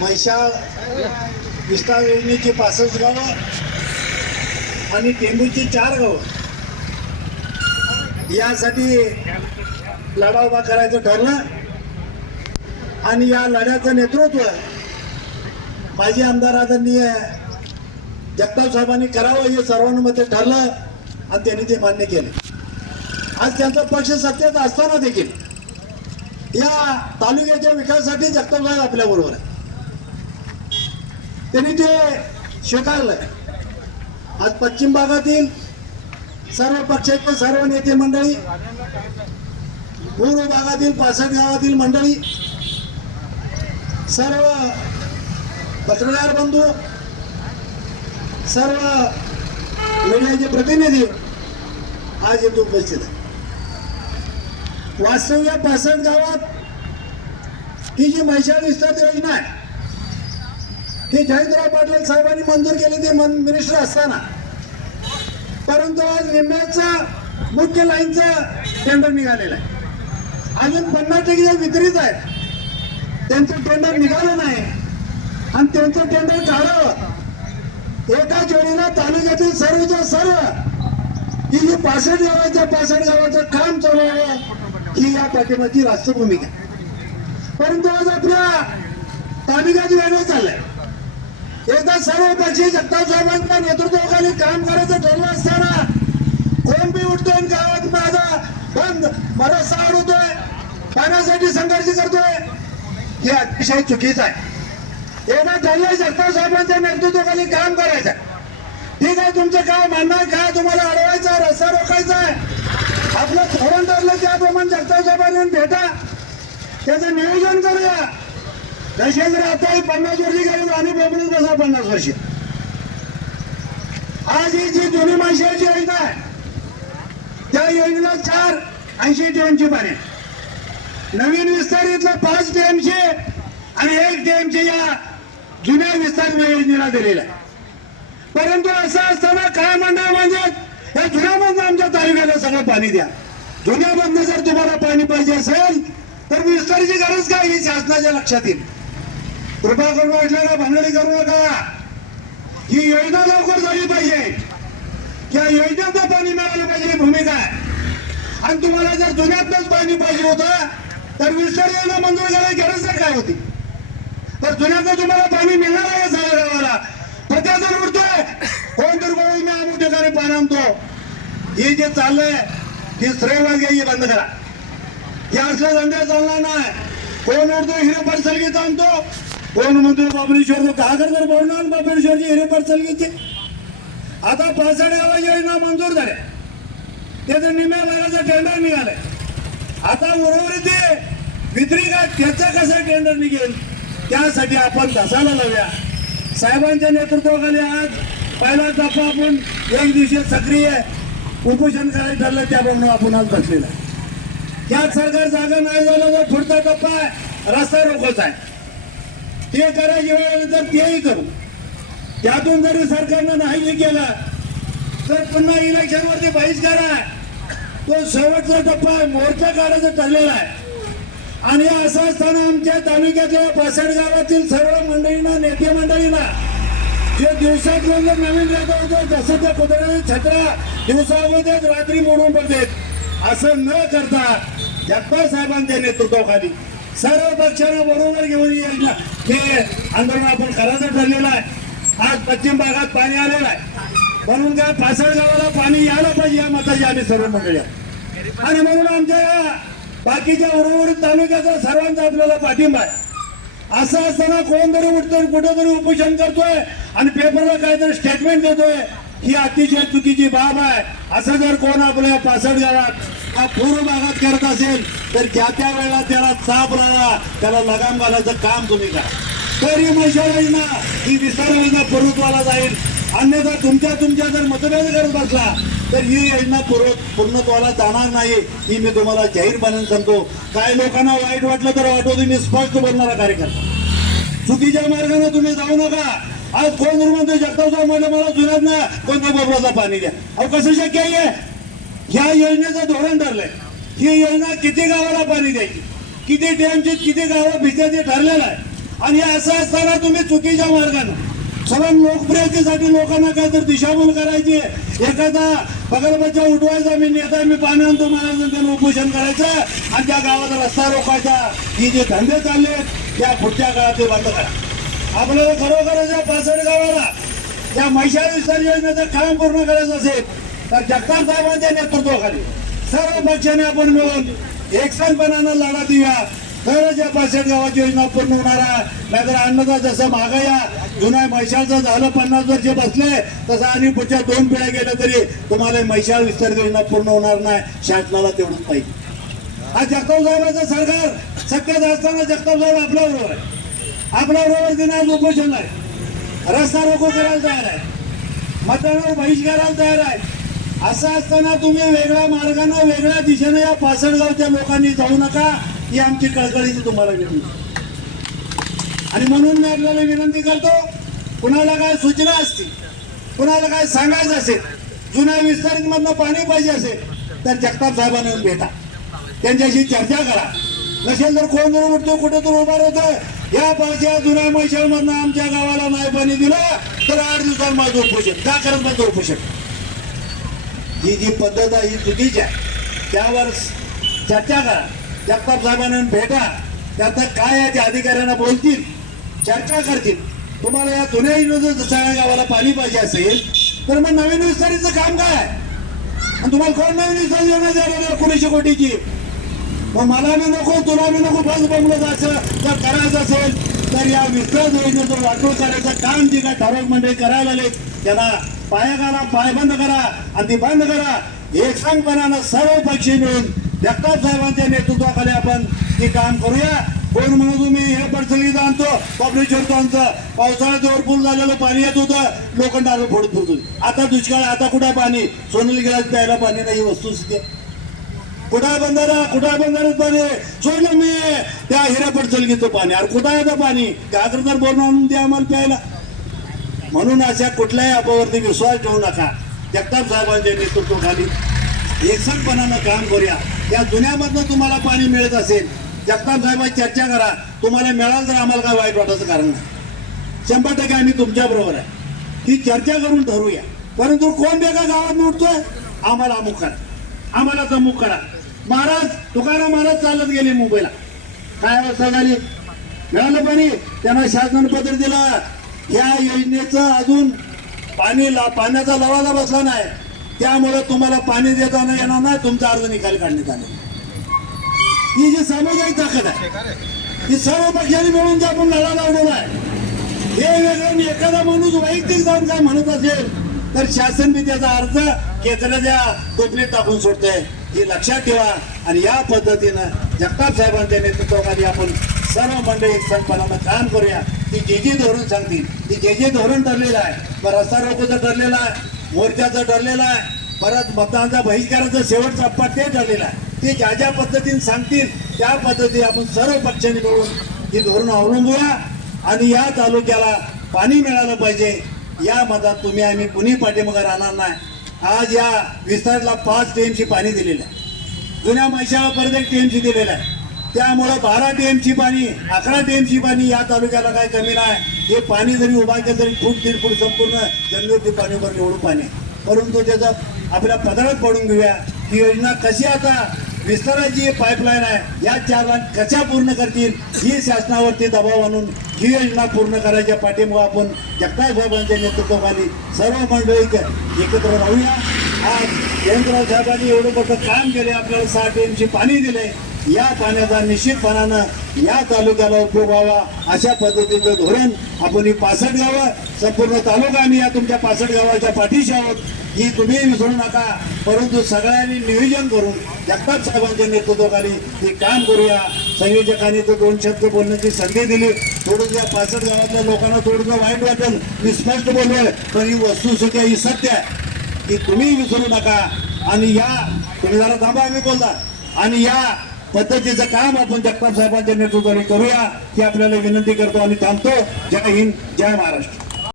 महिषाळ विस्तार योजनेची पासष्ट गावं आणि टेंबूची चार गावं. यासाठी लढा उभा करायचं ठरलं. आणि या लढ्याचं नेतृत्व माजी आमदार आदरणीय जगताप साहेबांनी करावं हे सर्वानुमते ठरलं आणि त्यांनी ते मान्य केले. आज त्यांचा पक्ष सत्तेत असताना देखील या तालुक्याच्या विकासासाठी जगताप साहेब आपल्याबरोबर आहे त्यांनी ते स्वीकारलंय आज पश्चिम भागातील सर्व पक्षाचे सर्व नेते मंडळी पूर्व भागातील पासष्ट गावातील मंडळी सर्व पत्रकार बंधू सर्व मीडियाचे प्रतिनिधी आज येथे उपस्थित आहे वास्तव या पासष्ट गावात ही जी महिषा विस्तार योजना आहे हे जयंतराव पाटील साहेबांनी मंजूर केले ते मन मिनिस्टर असताना. परंतु आज निम्म्याचा मुख्य लाईनचा टेंडर निघालेला आहे. अजून पन्नास टक्के वितरित आहेत त्यांचं टेंडर निघालं नाही. आणि त्यांचं टेंडर काढावं. एकाच वेळेला तालुक्यातील सर्वच्या सर्व ही जी पासष्ट गावाच्या पासष्ट गावाचं काम चालवावं ही या पाठिंबाची राष्ट्रभूमिका परंतु आज आपल्या तालुक्यात वेगळं चाललंय. एकदा सर्व पक्षी जगताप साहेबांच्या नेतृत्वाखाली काम करायचं ठरलं असताना कोण बी उठतोय गावात माझा बंद मला साड होतोय पाण्यासाठी संघर्ष करतोय हे अतिशय चुकीचं आहे. एकदा ठरलंय जगताप साहेबांच्या नेतृत्वाखाली काम करायचं ठीक आहे तुमचं काय म्हणणं आहे? काय तुम्हाला अडवायचं आहे? रस्ता रोखायचा आहे? आपलं धोरण ठरलं त्याप्रमाणे जगताप साहेबांना भेटा. त्याचं नियोजन करूया. तसे जर आता पन्नास वर्षी गेले आणि बोबडून बसा पन्नास वर्षी. आज ही जी जुनी माणसाची योजना आहे त्या योजना चार ऐंशी टीएमची पाणी. नवीन विस्तारीतलं पाच टीएमची आणि एक टीएमची या जुन्या विस्तार योजनेला दिलेला आहे. परंतु असं असताना काय म्हणणार म्हणजे या जुन्या बंद आमच्या तालुक्याला सगळं पाणी द्या. जुन्या बंद जर तुम्हाला पाणी पाहिजे असेल तर विस्ताराची गरज काय ही शासनाच्या लक्षात येईल. कृपा करून वाटल्याला भांडणी करू नका. ही योजना लवकर झाली पाहिजे. या योजनेचं पाणी मिळालं पाहिजे भूमिका आणि तुम्हाला जर जुन्यातच पाणी पाहिजे होतं तर विसर्जन योजना मंजूर करायची गरज तर काय होती. तर जुन्याचं तुम्हाला पाणी मिळणार आहे सगळ्या गावाला जर उठतोय कोण तर गोळी मी अमुक ठिकाणी पाणी आणतो. हे जे चाललंय ही श्रेयवाद घ्या ही बंद करा. हे असलं धंदे चालणार नाही. कोण उडतो हिरेपट सलगीत आणतो. कोण म्हणतो बाबरेश्वर का करणार बोलणार बाबरेश्वरची हिरेपट सलगीची आता पासष्ट योजना मंजूर झाल्या त्याचं निम्या भागाचं टेंडर निघालंय. आता उर्वरित ते वितरिका त्याचा कसा टेंडर निघेल? त्यासाठी आपण धसायला लावूया. साहेबांच्या नेतृत्वाखाली आज पहिला टप्पा आपण एक दिवशी सक्रिय उपोषण करायचं ठरलं त्याप्रमाणे आपण आज बसलेला आहे. त्यात सरकार जागा नाही झालं तर पुढचा टप्पा आहे रस्ता रोखच आहे. ते करायची वेळ तर तेही करू. त्यातून जरी सरकारनं नाही हे केलं तर पुन्हा इलेक्शनवरती बहिष्कार आहे. तो शेवटचा टप्पा आहे मोर्चा काढायचा ठरलेला आहे. आणि असं असताना आमच्या तालुक्यातल्या पासष्ट गावातील सर्व मंडळींना नेते मंडळींना जे दिवसात जर नवीन राहत होतो जसं त्या कुत्र्याने छत्रा दिवसामध्येच रात्री मोडून पडतात. असं न करता जगताप साहेबांच्या नेतृत्वाखाली सर्व पक्षांना बरोबर घेऊन ही योजना हे आंदोलन आपण करायचं ठरलेलं आहे. आज पश्चिम भागात पाणी आलेलं आहे. म्हणून काय पासष्ट गावाला पाणी यायला पाहिजे या मताची आम्ही सर्व मंडळी आणि म्हणून आमच्या या बाकीच्या उर्वरित तालुक्याचा सर्वांचा आपल्याला पाठिंबा आहे. असं असताना कोणतरी उठतो उठतोय कुठेतरी उपोषण करतोय आणि पेपरला काहीतरी स्टेटमेंट देतोय. ही अतिशय चुकीची बाब आहे. असं जर कोण आपल्या पासट गावात पूर्व भागात करत असेल तर ज्या त्या वेळेला त्याला चाप लावा त्याला लगाम घालायचं काम तुम्ही करा. तर ही योजना ही विस्तार योजना पूर्वत्वाला जाईल. अन्यथा तुमच्या तुमच्या जर मतभेद करत बसला तर ही योजना पूर्व पूर्णत्वाला जाणार नाही ही मी तुम्हाला जाहीरपणे सांगतो. काही लोकांना वाईट वाटलं तर वाटवतो तुम्ही स्पष्ट बोलणारा कार्यकर्ता. चुकीच्या मार्गाने तुम्ही जाऊ नका. आज कोण जर म्हणतो जगताप म्हणलं मला जुन्यात ना कोणत्या बोबराचं पाणी द्या. अहो कसं शक्य आहे? ह्या योजनेचं धोरण ठरलंय. ही योजना किती गावाला पाणी द्यायची? किती डॅमची किती गावं भिजायचे ठरलेलं आहे? आणि असं असताना तुम्ही चुकीच्या मार्गानं सगळं लोकप्रियतेसाठी लोकांना काहीतरी दिशाभूल करायची एखादा प्रकल्पाच्या उठवायचा मी नेता मी पाणी आणतो मला त्यांना उपोषण करायचं आणि त्या गावात रस्ता रोखायचा. ही जे धंदे चालले त्या पुढच्या काळात ते बंद करा. आपल्याला खरोखरच या गावाला या मैशाल विस्तार योजनेचं काम पूर्ण करायचं असेल तर जगताप साहेबांच्या नेतृत्वाखाली सर्व पक्षाने आपण मिळून एकसंपणानं लढा देऊया. तरच या पासष्ट गावाची योजना पूर्ण होणार आहे. नाहीतर अन्नदा जसं मागाया जुन्या मैशाळचं झालं पन्नास वर्ष बसले तसं आणि पुढच्या दोन पिढ्या गेल्या तरी तुम्हाला मैशाळ विस्तार योजना पूर्ण होणार नाही शासनाला तेवढंच पाहिजे हा जगताप साहेबांचं सरकार सत्यात असताना जगताप साहेब आपल्याबरोबर आहे. आपल्या बरोबर देणार आज उपोषण आहे. रस्ता रोको करायला तयार आहे. मतदानावर बहिष्काराला तयार आहे. असं असताना तुम्ही वेगळ्या मार्गानं वेगळ्या दिशेनं या पासडगावच्या लोकांनी जाऊ नका ही आमची कळकळीची तुम्हाला विनंती. आणि म्हणून मी आपल्याला विनंती करतो कुणाला काय सूचना असतील कुणाला काय सांगायचं असेल जुन्या विस्तारितमधनं पाणी पाहिजे असेल तर जगताप साहेबांना येऊन भेटा. त्यांच्याशी चर्चा करा. नसेल तर कोण जर उठतो कुठं तर उभा होतं या पावच्या जुन्या मैशाळमधनं आमच्या गावाला नाही पाणी दिलं तर आठ दिवसात माझं उपोषण का करत माझं उपोषण ही जी पद्धत आहे ही चुकीची आहे. त्यावर चर्चा करा. जगताप साहेबांना भेटा. त्यात काय आहे ते अधिकाऱ्यांना बोलतील. चर्चा करतील. तुम्हाला या जुन्या योजनेचं सगळ्या गावाला पाणी पाहिजे असेल तर मग नवीन विस्तारीचं काम काय आणि तुम्हाला कोण नवीन विस्तार योजना द्यायला कोणीशे कोटीची मग मला बी नको तुला बी नको बस बंगलो जायचं. जर करायचं असेल तर या विकास योजनेचं वाटोळ करायचं काम जे काय ठराविक मंडळी करायला आले त्यांना पाया करा पाय बंद करा आणि ती बंद करा. एकसांगपणानं सर्व पक्षी मिळून जगताप साहेबांच्या नेतृत्वाखाली आपण हे काम करूया. कोण म्हणून तुम्ही हे पडसली आणतो कॉपरेश्वर आमचं. पावसाळ्यात ओरफुल झालेलं पाणी येत होतं लोखंड फोडत होतो आता दुष्काळ आता कुठं पाणी? सोनल गिलास प्यायला पाणी नाही ही वस्तुस्थिती कुठं बंधारा कुठं बंधारात पाणी सोडलं मी त्या हिरापट चलगीचं पाणी अरे कुठं आहे का पाणी? घागर तर बोलणं आणून द्या आम्हाला प्यायला. म्हणून अशा कुठल्याही अपावरती विश्वास ठेवू नका. जगताप साहेबांच्या नेतृत्वाखाली एकसंगपणानं काम करूया. या जुन्यामधनं तुम्हाला पाणी मिळत असेल जगताप साहेबांची चर्चा करा. तुम्हाला मिळाल तर आम्हाला काय वाईट वाटायचं कारण नाही. शंभर टक्के आम्ही तुमच्याबरोबर आहे. ती चर्चा करून ठरवूया. परंतु कोण बेगा गावात उठतोय आम्हाला अमुक करा. आम्हाला तमुक करा. महाराज तुकाराम महाराज चालत गेले मुंबईला. काय अवस्था झाली? मिळालं पाणी? त्यांना शासन पत्र दिलं. या योजनेचं अजून पाणी ला पाण्याचा लवादा बसला नाही. त्यामुळे तुम्हाला पाणी देता नाही येणार नाही तुमचा अर्ज निकाल काढण्यात आला. ही जी सामुदायिक ताकद आहे ही सर्व पक्षांनी मिळून जे आपण लढा लावलेला आहे हे वेगळं एखादा माणूस वैयक्तिक जाऊन काय म्हणत असेल तर शासन बी त्याचा अर्ज केंद्राच्या टोपलीत टाकून सोडतंय. हे लक्षात ठेवा आणि या पद्धतीनं जगताप साहेबांच्या नेतृत्वाखाली आपण सर्व मंडळी एकसंपणानं काम करूया. ती जे जे धोरण सांगतील ती जे जे धोरण ठरलेलं आहे. मग रस्ता रोकोचं ठरलेलं आहे मोर्चाचं ठरलेलं आहे परत मतदानाचा बहिष्काराचा शेवटचा टप्पा ते ठरलेला आहे. ते ज्या ज्या पद्धतीने सांगतील त्या पद्धतीने आपण सर्व पक्षांनी मिळून ही धोरण अवलंबूया आणि या तालुक्याला पाणी मिळालं पाहिजे. या मतात तुम्ही आम्ही कुणी पाठीमागं राहणार नाही. आज या विस्तारला पाच टीएमची पाणी दिलेलं आहे. जुन्या मैशाळा परत एक टीएमसी दिलेलं आहे. त्यामुळं बारा टीएमची पाणी अकरा टीएमची पाणी या तालुक्याला काय कमी नाही. हे पाणी जरी उभा केलं तरी फूट दीड फूट संपूर्ण जमिनीवरती पाणी निवडून एवढं पाणी परंतु त्याचा आपल्या पदरात पडून घेऊया. ही योजना कशी आता विस्ताराची पाईपलाईन आहे. या चार लाईन कशा पूर्ण करतील ही शासनावरती दबाव आणून ही योजना पूर्ण करायच्या पाठिंबा आपण जगताप साहेबांच्या नेतृत्वाखाली सर्व मंडळी एकत्र राहूया. आज जयंतराव साहेबांनी एवढं मोठं काम केले आपल्याला सहा टीएमची पाणी दिले या पाण्याचा निश्चितपणानं या तालुक्याला उपयोग व्हावा अशा पद्धतीचं धोरण आपण ही पासष्ट गावं संपूर्ण तालुका आम्ही या तुमच्या पासष्ट गावाच्या पाठीशी आहोत ही तुम्ही विसरू नका. परंतु सगळ्यांनी नियोजन करून जगताप साहेबांच्या नेतृत्वाखाली हे काम करूया. संयोजकांनी तर दोन शब्द बोलण्याची संधी दिली. थोडंसं या पासष्ट गावातल्या लोकांना थोडंसं वाईट वाटेल मी स्पष्ट बोललोय पण ही वस्तुस्थिती ही सत्य आहे. की तुम्ही विसरू नका. आणि या तुम्ही जरा थांबा आम्ही बोलता आणि या पद्धतीचं काम आपण जगताप साहेबांच्या नेतृत्वाने करूया ही आपल्याला विनंती करतो आणि थांबतो. जय हिंद जय महाराष्ट्र.